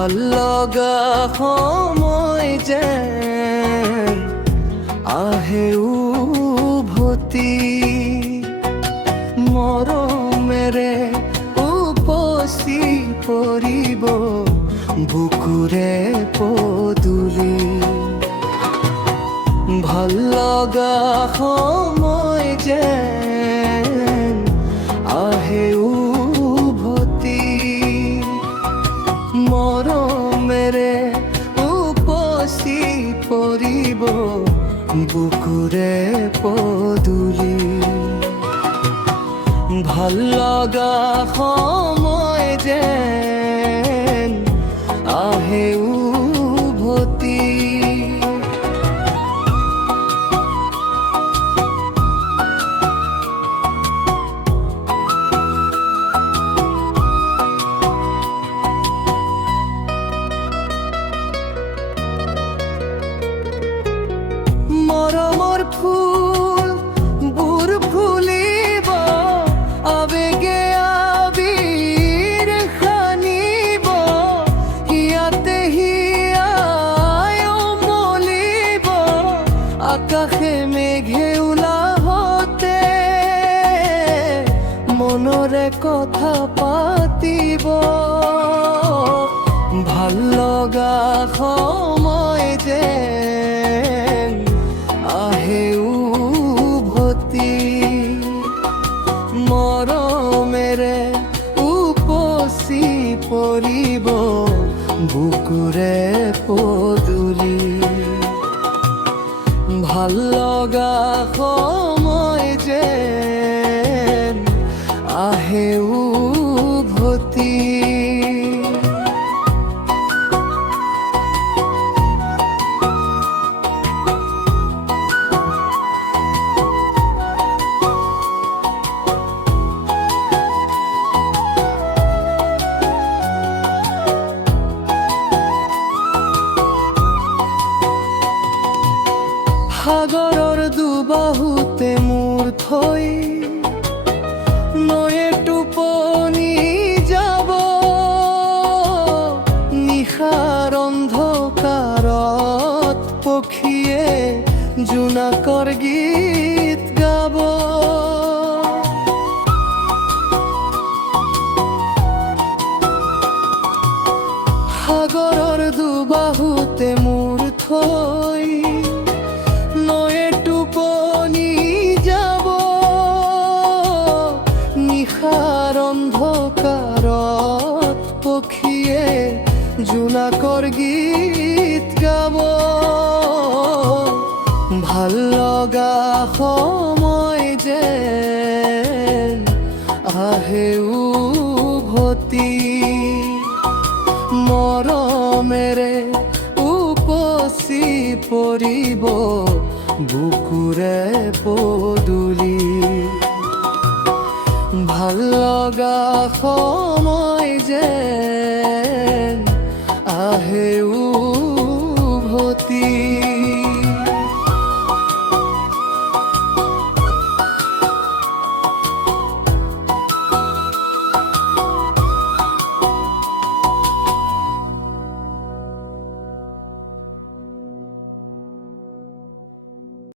ভাল লগা সময় যেন আহে উভতি, মৰমেৰে উপচি পৰিব বুকুৰে পদূলি। ভাল লগা সময় যেন আহে উভতি, মৰমেৰে উপচি পৰিব বুকুৰে পদূলি। ভাল লগা সময় যেন আহে উভতি। মৰমৰ ফুল বোৰ ফুলিব, আবেগে আবিৰ সানিব, হিয়াতে হিয়াই উমলিব, আকাশে মেঘে উলাহতে মনৰে কথা পাতিব। ভাল লগা সময় যেন আহে উভতি, মৰমেৰে উপচি পৰিব বুকুৰে পদূলি। ভাল লগা সময় যেন আহে উভতি। সাগৰৰ দুবাহুতে মূৰ থৈ নৈয়ে টোপনি যাব, নিশাৰ অন্ধকাৰত পক্ষীয়ে জোনাকৰ গীত গাব। সাগৰৰ দুবাহুতে মূৰ থৈ নৈয়ে টোপনি যাব, নিশাৰ অন্ধকাৰত পক্ষীয়ে জোনাকৰ গীত গাব। ভাল লগা সময় যেন আহে উভতি, মৰমেৰে উপচি পৰিব বুকুৰে পদূলি। ভাল লগা